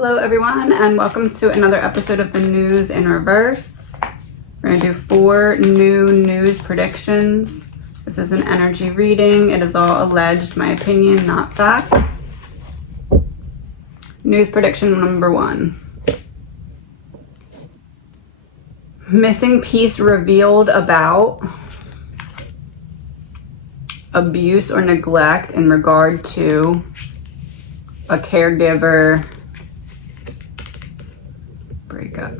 Hello everyone, and welcome to another episode of the News in Reverse. We're going to do 4 new news predictions. This is an energy reading. It is all alleged, my opinion, not fact. News prediction number 1. Missing piece revealed about abuse or neglect in regard to a caregiver breakup.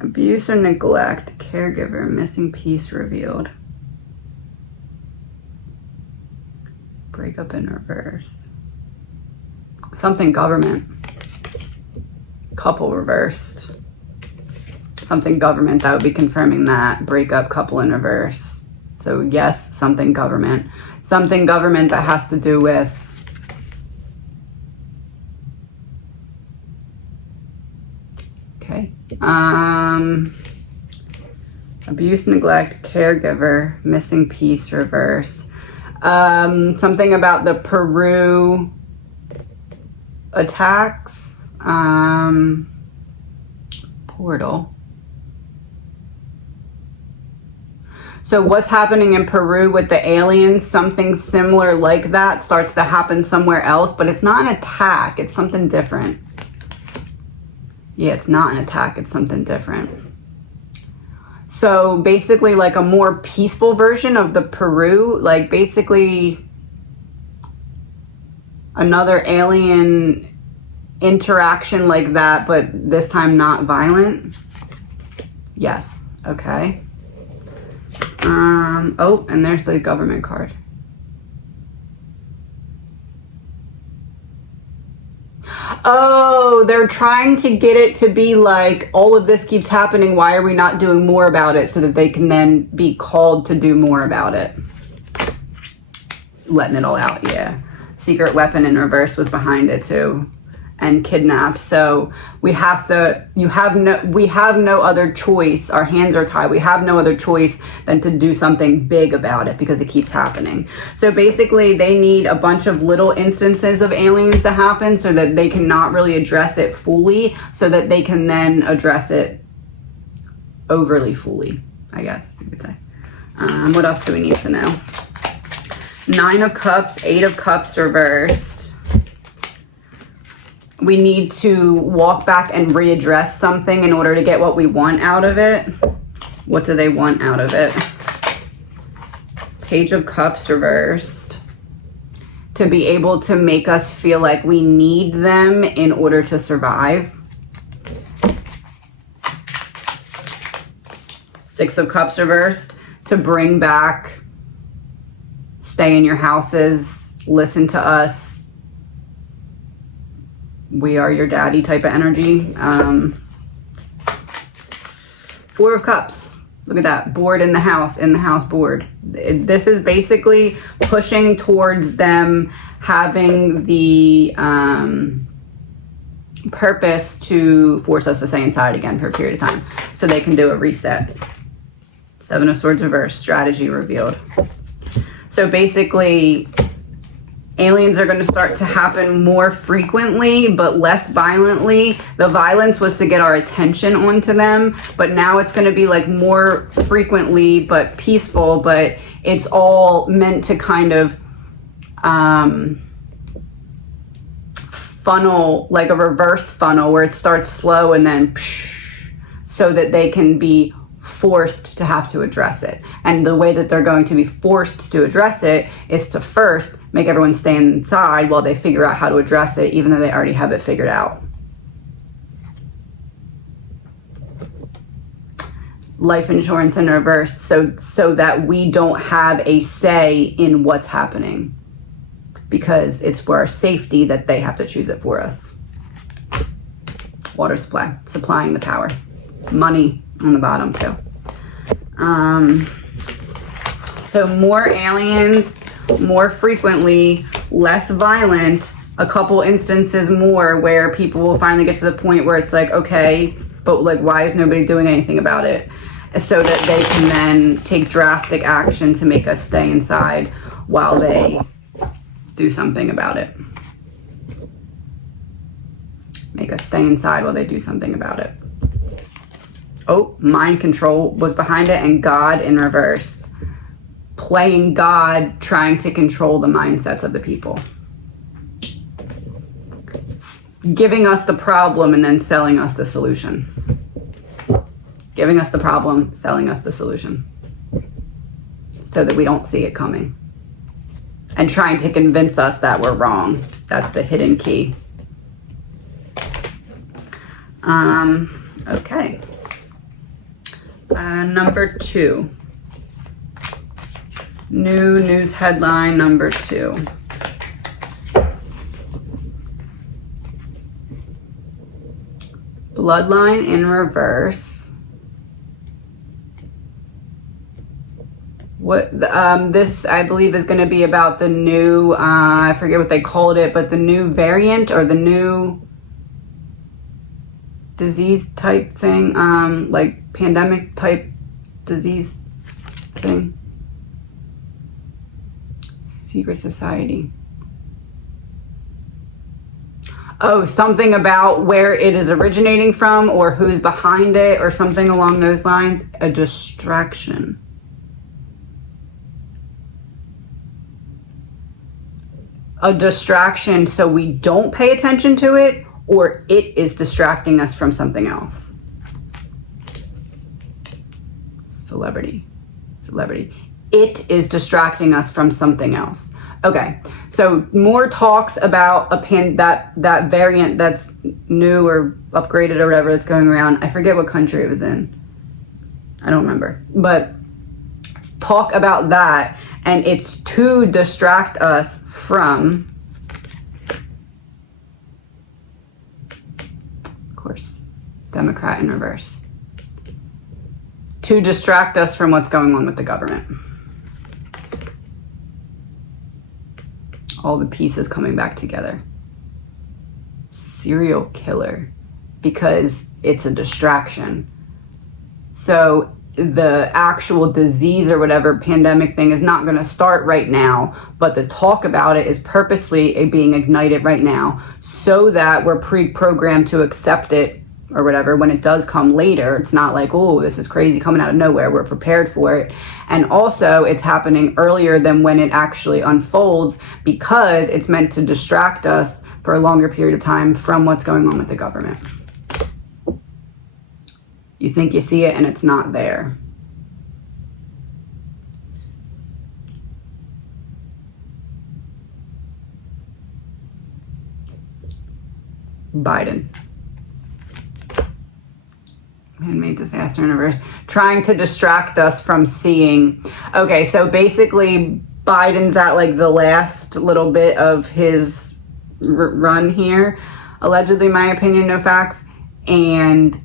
Abuse or neglect, caregiver, missing piece revealed. Breakup in reverse. Something government. Couple reversed. Something government, that would be confirming that. Breakup, couple in reverse. So yes, something government. Something government that has to do with abuse, neglect, caregiver, missing piece, reverse. Something about the Peru attacks. Portal. So what's happening in Peru with the aliens, something similar like that starts to happen somewhere else, but it's not an attack, it's something different. Yeah, it's not an attack, it's something different. So basically like a more peaceful version of the Peru, like basically another alien interaction like that, but this time not violent. Yes, okay. Oh, and there's the government card. Oh, they're trying to get it to be like, all of this keeps happening, why are we not doing more about it, so that they can then be called to do more about it. Letting it all out, yeah. Secret weapon in reverse was behind it too. And kidnapped. So we have to, we have no other choice. Our hands are tied. We have no other choice than to do something big about it because it keeps happening. So basically they need a bunch of little instances of aliens to happen so that they cannot really address it fully, so that they can then address it overly fully, I guess you could say. What else do we need to know? 9 of Cups, 8 of Cups reversed. We need to walk back and readdress something in order to get what we want out of it. What do they want out of it? Page of Cups reversed. To be able to make us feel like we need them in order to survive. 6 of Cups reversed. To bring back, stay in your houses, listen to us, we are your daddy type of energy. 4 of Cups. Look at that. Board in the house board. This is basically pushing towards them having the purpose to force us to stay inside again for a period of time so they can do a reset. 7 of Swords reversed. Strategy revealed. So basically, aliens are going to start to happen more frequently, but less violently. The violence was to get our attention onto them, but now it's going to be like more frequently, but peaceful, but it's all meant to kind of funnel, like a reverse funnel where it starts slow and then so that they can be forced to have to address it. And the way that they're going to be forced to address it is to first make everyone stay inside while they figure out how to address it, even though they already have it figured out. Life insurance in reverse, so that we don't have a say in what's happening, because it's for our safety that they have to choose it for us. Water supply, supplying the power. Money on the bottom too. So more aliens, more frequently, less violent, a couple instances more where people will finally get to the point where it's like, okay, but like, why is nobody doing anything about it? So that they can then take drastic action to make us stay inside while they do something about it. Make us stay inside while they do something about it. Oh, mind control was behind it, and God in reverse. Playing God, trying to control the mindsets of the people. Giving us the problem and then selling us the solution. Giving us the problem, selling us the solution. So that we don't see it coming. And trying to convince us that we're wrong. That's the hidden key. Okay. Number 2. New news headline number 2. Bloodline in reverse. What this I believe is going to be about the new I forget what they called it, but the new variant or the new disease type thing, like pandemic type disease thing. Secret society. Oh, something about where it is originating from or who's behind it or something along those lines. A distraction. A distraction so we don't pay attention to it, or it is distracting us from something else. Celebrity. It is distracting us from something else. Okay, so more talks about that variant that's new or upgraded or whatever that's going around. I forget what country it was in. I don't remember. But talk about that, and it's to distract us from, of course, Democrat in reverse. To distract us from what's going on with the government. All the pieces coming back together. Serial killer, because it's a distraction. So the actual disease or whatever pandemic thing is not going to start right now, but the talk about it is purposely being ignited right now so that we're pre-programmed to accept it or whatever when it does come later. It's not like, oh, this is crazy coming out of nowhere. We're prepared for it. And also it's happening earlier than when it actually unfolds because it's meant to distract us for a longer period of time from what's going on with the government. You think you see it and it's not there. Biden. Man-made disaster in reverse. Trying to distract us from seeing. Okay, so basically Biden's at like the last little bit of his run here. Allegedly, my opinion, no facts. And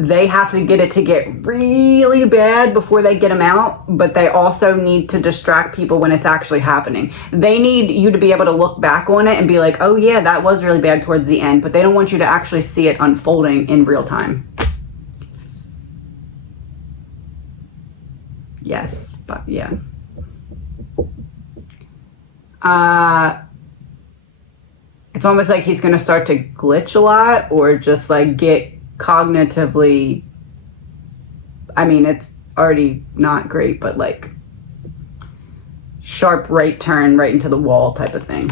they have to get it to get really bad before they get him out, but they also need to distract people when it's actually happening. They need you to be able to look back on it and be like, oh yeah, that was really bad towards the end, but they don't want you to actually see it unfolding in real time. Yes, but yeah. It's almost like he's going to start to glitch a lot or just like get cognitively, I mean, it's already not great, but like sharp right turn right into the wall type of thing.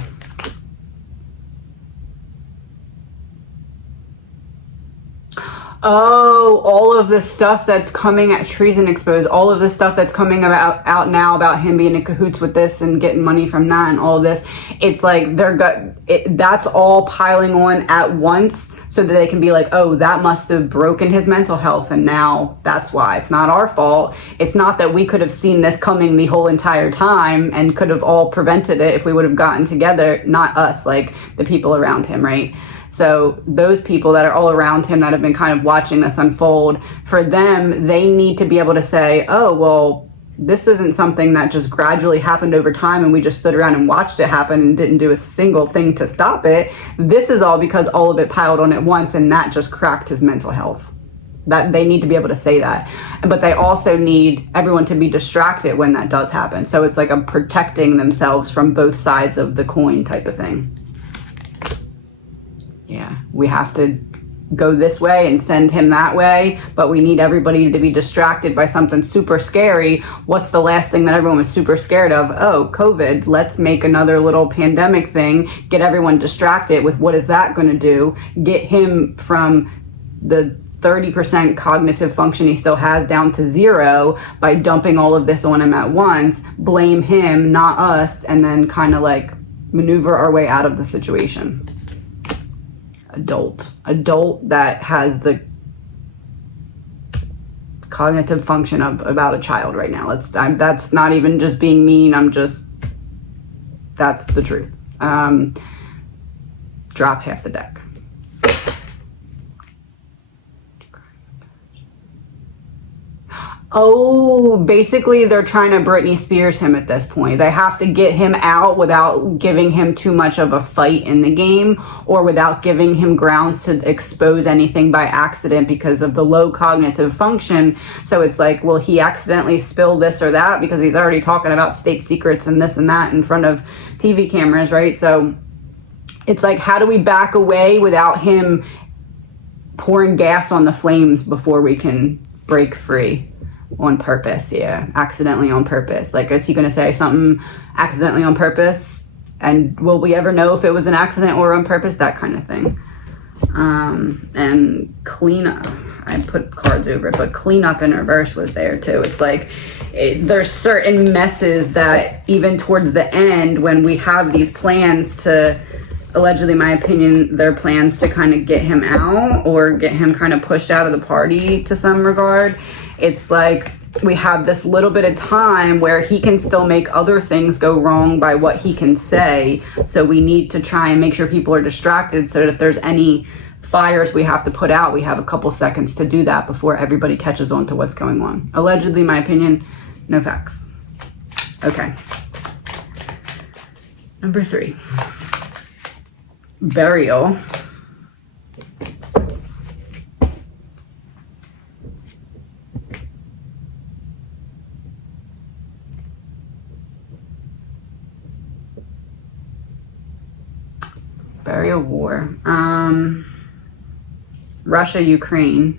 Oh, all of the stuff that's coming at Treason Exposed, all of the stuff that's coming out now about him being in cahoots with this and getting money from that and all of this. It's like that's all piling on at once so that they can be like, oh, that must have broken his mental health and now that's why. It's not our fault. It's not that we could have seen this coming the whole entire time and could have all prevented it if we would have gotten together. Not us, like the people around him, right? So those people that are all around him that have been kind of watching this unfold, for them, they need to be able to say, oh, well, this isn't something that just gradually happened over time and we just stood around and watched it happen and didn't do a single thing to stop it. This is all because all of it piled on at once and that just cracked his mental health. That they need to be able to say that. But they also need everyone to be distracted when that does happen. So it's like a protecting themselves from both sides of the coin type of thing. Yeah, we have to go this way and send him that way, but we need everybody to be distracted by something super scary. What's the last thing that everyone was super scared of? Oh, COVID. Let's make another little pandemic thing, get everyone distracted with what is that going to do, get him from the 30% cognitive function he still has down to 0 by dumping all of this on him at once, blame him, not us, and then kind of like maneuver our way out of the situation. Adult that has the cognitive function of about a child right now. That's not even just being mean. That's the truth. Drop half the deck. Oh, basically they're trying to Britney Spears him at this point. They have to get him out without giving him too much of a fight in the game, or without giving him grounds to expose anything by accident because of the low cognitive function. So it's like, will he accidentally spill this or that because he's already talking about state secrets and this and that in front of TV cameras, right? So it's like, how do we back away without him pouring gas on the flames before we can break free? On purpose, yeah. Accidentally on purpose. Like, is he going to say something accidentally on purpose? And will we ever know if it was an accident or on purpose? That kind of thing. And cleanup. I put cards over it, but cleanup in reverse was there too. It's like there's certain messes that even towards the end, when we have these plans to, allegedly, my opinion, they're plans to kind of get him out or get him kind of pushed out of the party to some regard. It's like we have this little bit of time where he can still make other things go wrong by what he can say. So we need to try and make sure people are distracted so that if there's any fires we have to put out, we have a couple seconds to do that before everybody catches on to what's going on. Allegedly, my opinion, no facts. Okay. Number 3. Burial. Burial war. Russia, Ukraine.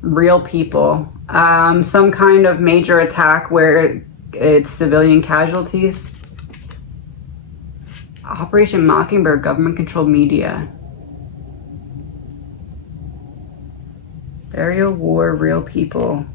Real people. Some kind of major attack where it's civilian casualties. Operation Mockingbird, government-controlled media. Burial war, real people.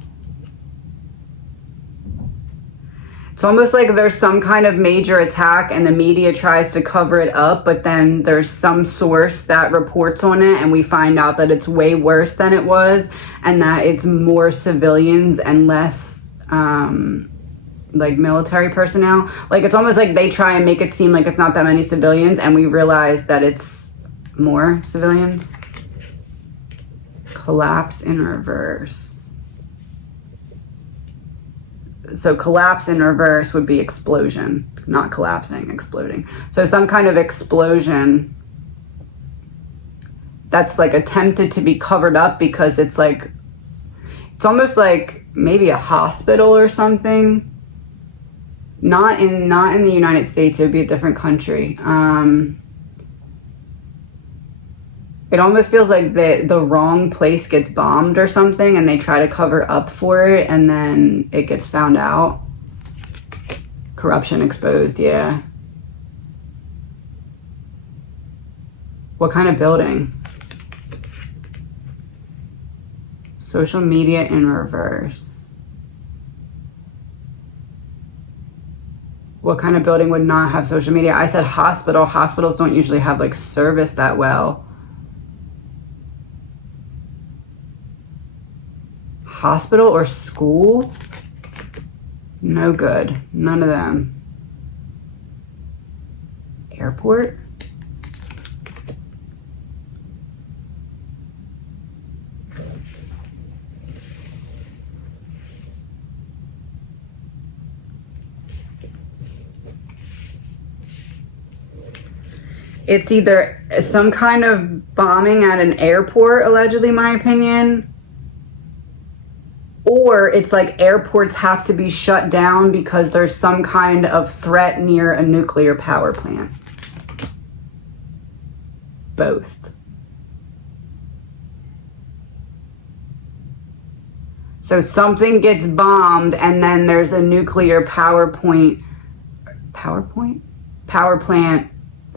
It's almost like there's some kind of major attack and the media tries to cover it up, but then there's some source that reports on it and we find out that it's way worse than it was and that it's more civilians and less like military personnel. Like, it's almost like they try and make it seem like it's not that many civilians and we realize that it's more civilians. Collapse in reverse. So collapse in reverse would be explosion, not collapsing, exploding. So some kind of explosion that's like attempted to be covered up because it's like, it's almost like maybe a hospital or something. Not in the United States, it would be a different country. It almost feels like the wrong place gets bombed or something and they try to cover up for it and then it gets found out. Corruption exposed, yeah. What kind of building? Social media in reverse. What kind of building would not have social media? I said hospital. Hospitals don't usually have like service that well. Hospital or school? No good. None of them. Airport? It's either some kind of bombing at an airport, allegedly, my opinion, or it's like airports have to be shut down because there's some kind of threat near a nuclear power plant. Both. So something gets bombed and then there's a nuclear power plant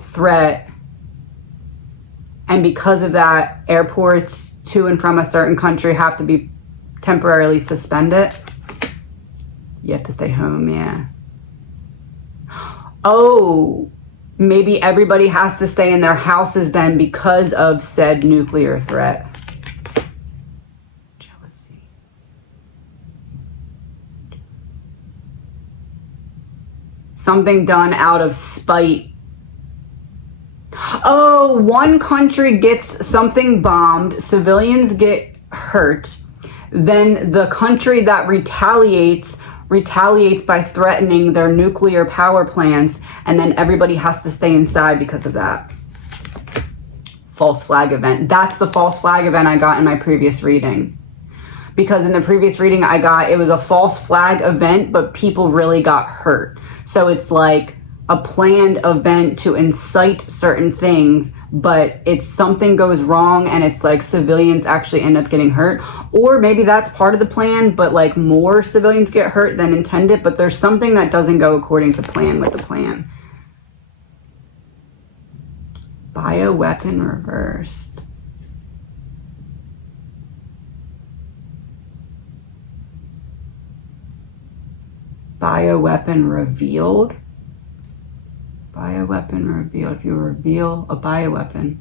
threat. And because of that, airports to and from a certain country have to be temporarily suspended. You have to stay home, yeah. Oh, maybe everybody has to stay in their houses then because of said nuclear threat. Jealousy. Something done out of spite. Oh, one country gets something bombed, civilians get hurt, then the country that retaliates by threatening their nuclear power plants, and then everybody has to stay inside because of that. False flag event. That's the false flag event I got in my previous reading. Because in the previous reading I got, it was a false flag event, but people really got hurt. So it's like a planned event to incite certain things, but it's something goes wrong and it's like civilians actually end up getting hurt. Or maybe that's part of the plan, but like more civilians get hurt than intended, but there's something that doesn't go according to plan with the plan. Bioweapon reversed. Bioweapon revealed. Bioweapon revealed. If you reveal a bioweapon.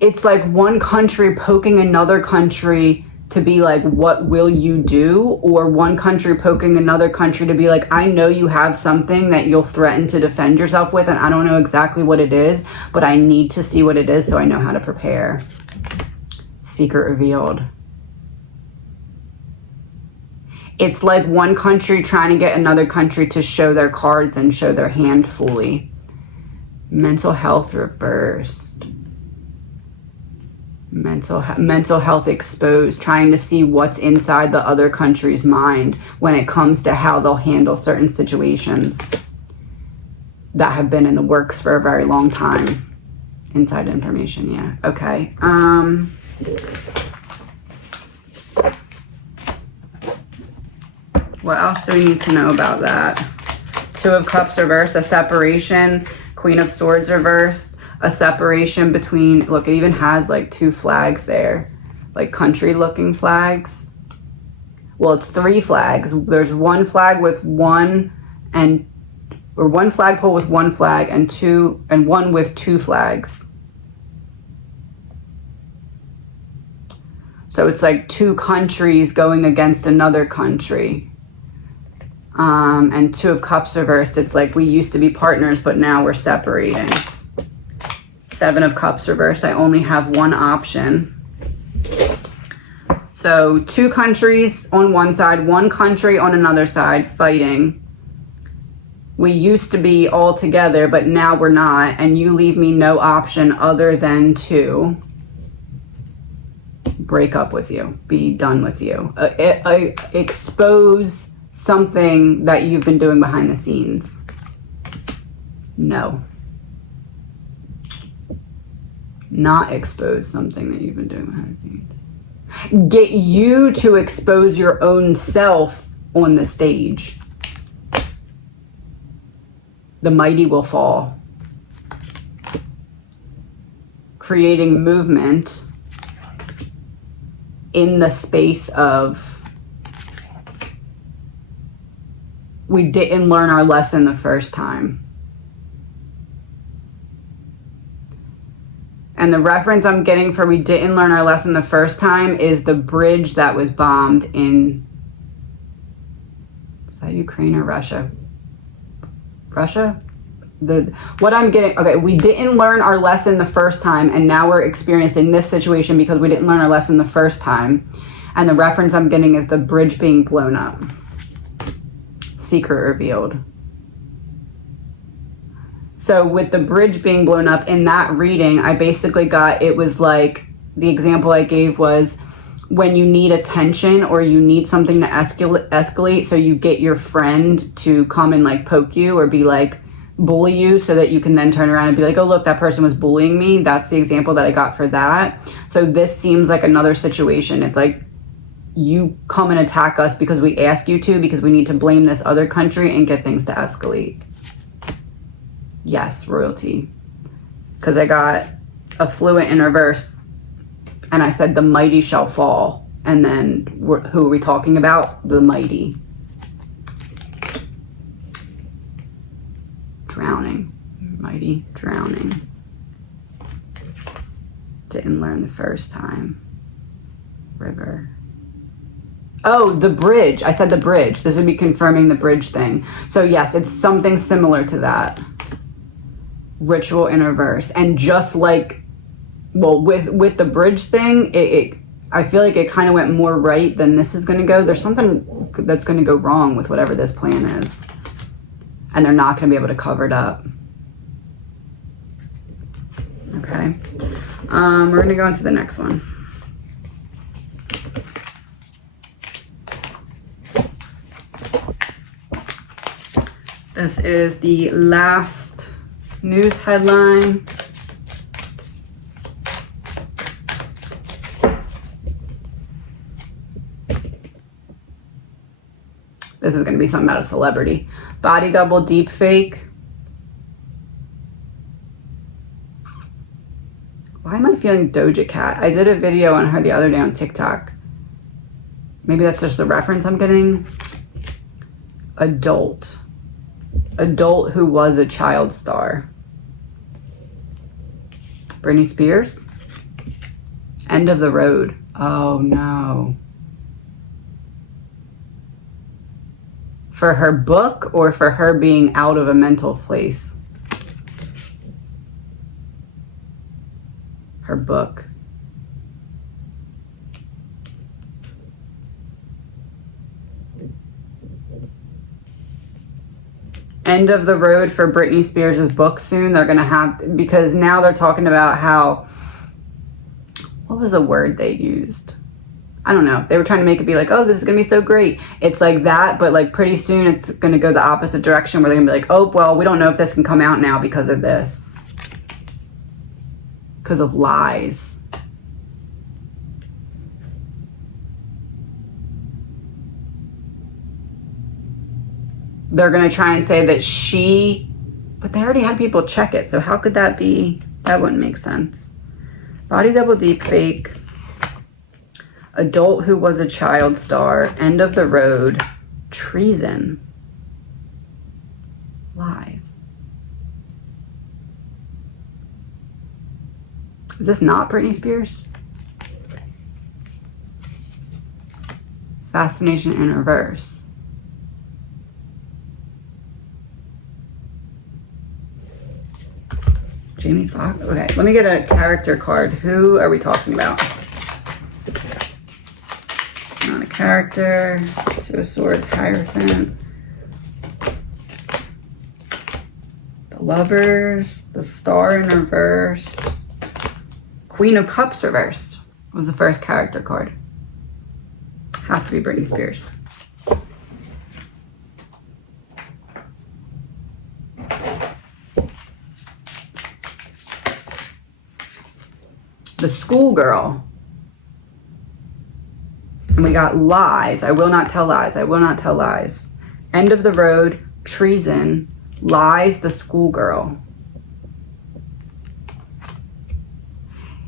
It's like one country poking another country to be like, what will you do? Or one country poking another country to be like, I know you have something that you'll threaten to defend yourself with, and I don't know exactly what it is, but I need to see what it is so I know how to prepare. Secret revealed. It's like one country trying to get another country to show their cards and show their hand fully. Mental health reversed. Mental health exposed, trying to see what's inside the other country's mind when it comes to how they'll handle certain situations that have been in the works for a very long time. Inside information, yeah. Okay. What else do we need to know about that? Two of Cups reversed, a separation. Queen of Swords reversed, a separation between, look, it even has like two flags there, like country looking flags. Well, it's three flags. There's one flag with one flagpole with one flag and one with two flags. So it's like two countries going against another country. And Two of Cups reversed, it's like we used to be partners, but now we're separating. Seven of Cups reversed, I only have one option. So two countries on one side, one country on another side fighting. We used to be all together, but now we're not, and you leave me no option other than to break up with you, be done with you, expose something that you've been doing behind the scenes. No. Not expose something that you've been doing behind the scenes. Get you to expose your own self on the stage. The mighty will fall. Creating movement in the space of, we didn't learn our lesson the first time. And the reference I'm getting for we didn't learn our lesson the first time is the bridge that was bombed in, is that Ukraine or Russia? Russia? What I'm getting, okay, we didn't learn our lesson the first time, and now we're experiencing this situation because we didn't learn our lesson the first time. And the reference I'm getting is the bridge being blown up. Secret revealed. So with the bridge being blown up in that reading, I basically got, it was like, the example I gave was when you need attention or you need something to escalate, so you get your friend to come and like poke you or be like, bully you so that you can then turn around and be like, oh, look, that person was bullying me. That's the example that I got for that. So this seems like another situation. It's like you come and attack us because we ask you to, because we need to blame this other country and get things to escalate. Yes, royalty. Because I got affluent in reverse and I said the mighty shall fall. And then who are we talking about? The mighty. Drowning. Mighty drowning. Didn't learn the first time. River. Oh, the bridge. I said the bridge. This would be confirming the bridge thing. So yes, it's something similar to that. Ritual in reverse. And just like, well, with the bridge thing, I feel like it kind of went more right than this is going to go. There's something that's going to go wrong with whatever this plan is. And they're not going to be able to cover it up. Okay. We're going to go into the next one. This is the last news headline. This is going to be something about a celebrity. Body double deep fake. Why am I feeling Doja Cat? I did a video on her the other day on TikTok. Maybe that's just the reference I'm getting. Adult. Adult who was a child star. Britney Spears. End of the road. Oh no. For her book or for her being out of a mental place? Her book. End of the road for Britney Spears' book soon. They're going to have, because now they're talking about how, what was the word they used? I don't know. They were trying to make it be like, oh, this is going to be so great. It's like that, but like pretty soon it's going to go the opposite direction where they're going to be like, oh, well, we don't know if this can come out now because of this. Because of lies. They're going to try and say that but they already had people check it. So how could that be? That wouldn't make sense. Body double deep fake. Adult who was a child star. End of the road. Treason. Lies. Is this not Britney Spears? Assassination in reverse. Jamie Foxx. Okay, let me get a character card. Who are we talking about? It's not a character. Two of Swords, Hierophant. The Lovers. The Star in reverse. Queen of Cups reversed was the first character card. Has to be Britney Spears. The Schoolgirl. And we got Lies. I will not tell lies. I will not tell lies. End of the road. Treason. Lies. The Schoolgirl.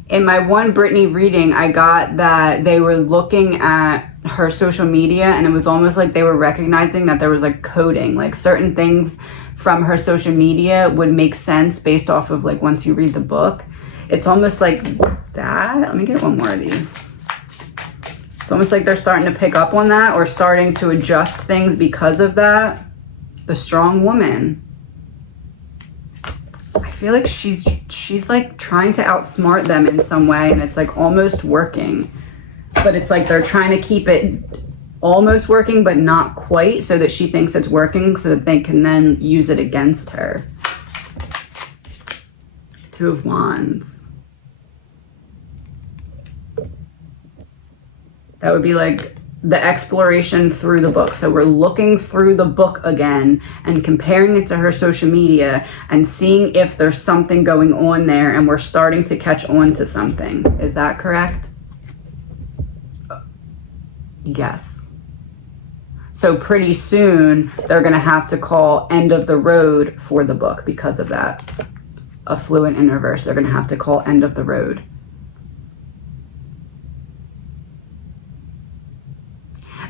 In my one Britney reading, I got that they were looking at her social media and it was almost like they were recognizing that there was like coding, like certain things from her social media would make sense based off of like once you read the book. It's almost like that. Let me get one more of these. It's almost like they're starting to pick up on that or starting to adjust things because of that. The Strong Woman. I feel like she's like trying to outsmart them in some way and it's like almost working. But it's like they're trying to keep it almost working but not quite so that she thinks it's working so that they can then use it against her. Two of Wands. That would be like the exploration through the book. So we're looking through the book again and comparing it to her social media and seeing if there's something going on there, and we're starting to catch on to something. Is that correct? Yes. So pretty soon they're going to have to call end of the road for the book because of that. Affluent in reverse. They're going to have to call end of the road.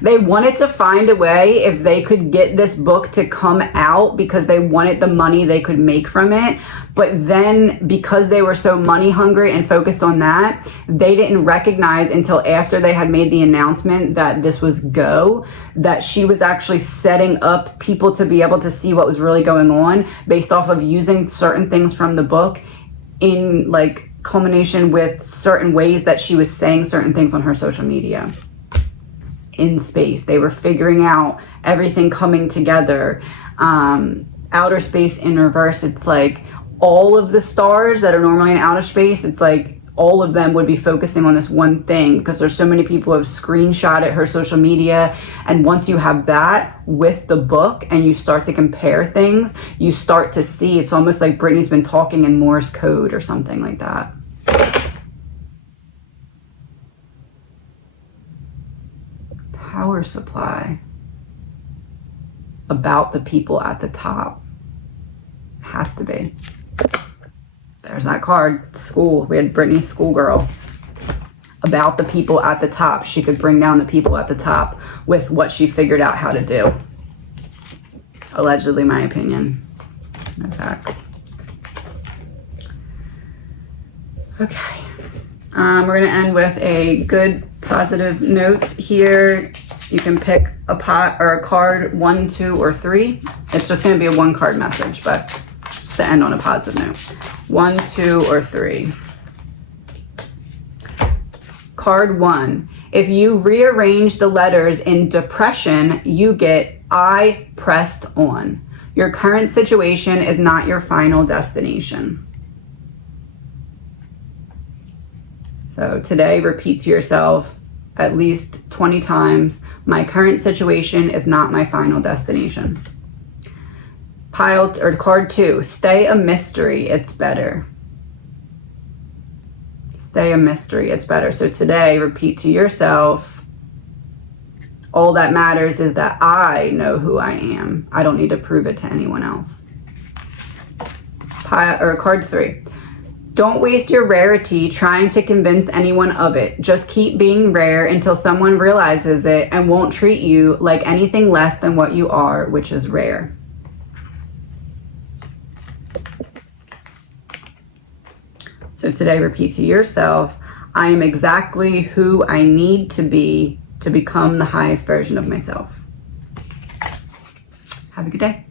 They wanted to find a way if they could get this book to come out because they wanted the money they could make from it. But then because they were so money hungry and focused on that, they didn't recognize until after they had made the announcement that this was go, that she was actually setting up people to be able to see what was really going on based off of using certain things from the book in like culmination with certain ways that she was saying certain things on her social media. In space, they were figuring out everything coming together. Outer space in reverse, it's like all of the stars that are normally in outer space, it's like all of them would be focusing on this one thing because there's so many people who have screenshotted her social media. And once you have that with the book and you start to compare things, you start to see, it's almost like Brittany's been talking in Morse code or something like that. Power supply. About the people at the top. Has to be. There's that card. School. We had Brittany's schoolgirl. About the people at the top. She could bring down the people at the top with what she figured out how to do. Allegedly, my opinion. No facts. Okay. We're going to end with a good positive note here. You can pick a pot or a card, 1, 2, or 3. It's just going to be a 1 card message, but just to end on a positive note. 1, 2, or 3. Card 1. If you rearrange the letters in depression, you get I pressed on. Your current situation is not your final destination. So today, repeat to yourself at least 20 times, my current situation is not my final destination. Card 2, stay a mystery, it's better. Stay a mystery, it's better. So today, repeat to yourself, all that matters is that I know who I am. I don't need to prove it to anyone else. Card 3. Don't waste your rarity trying to convince anyone of it. Just keep being rare until someone realizes it and won't treat you like anything less than what you are, which is rare. So today, repeat to yourself, I am exactly who I need to be to become the highest version of myself. Have a good day.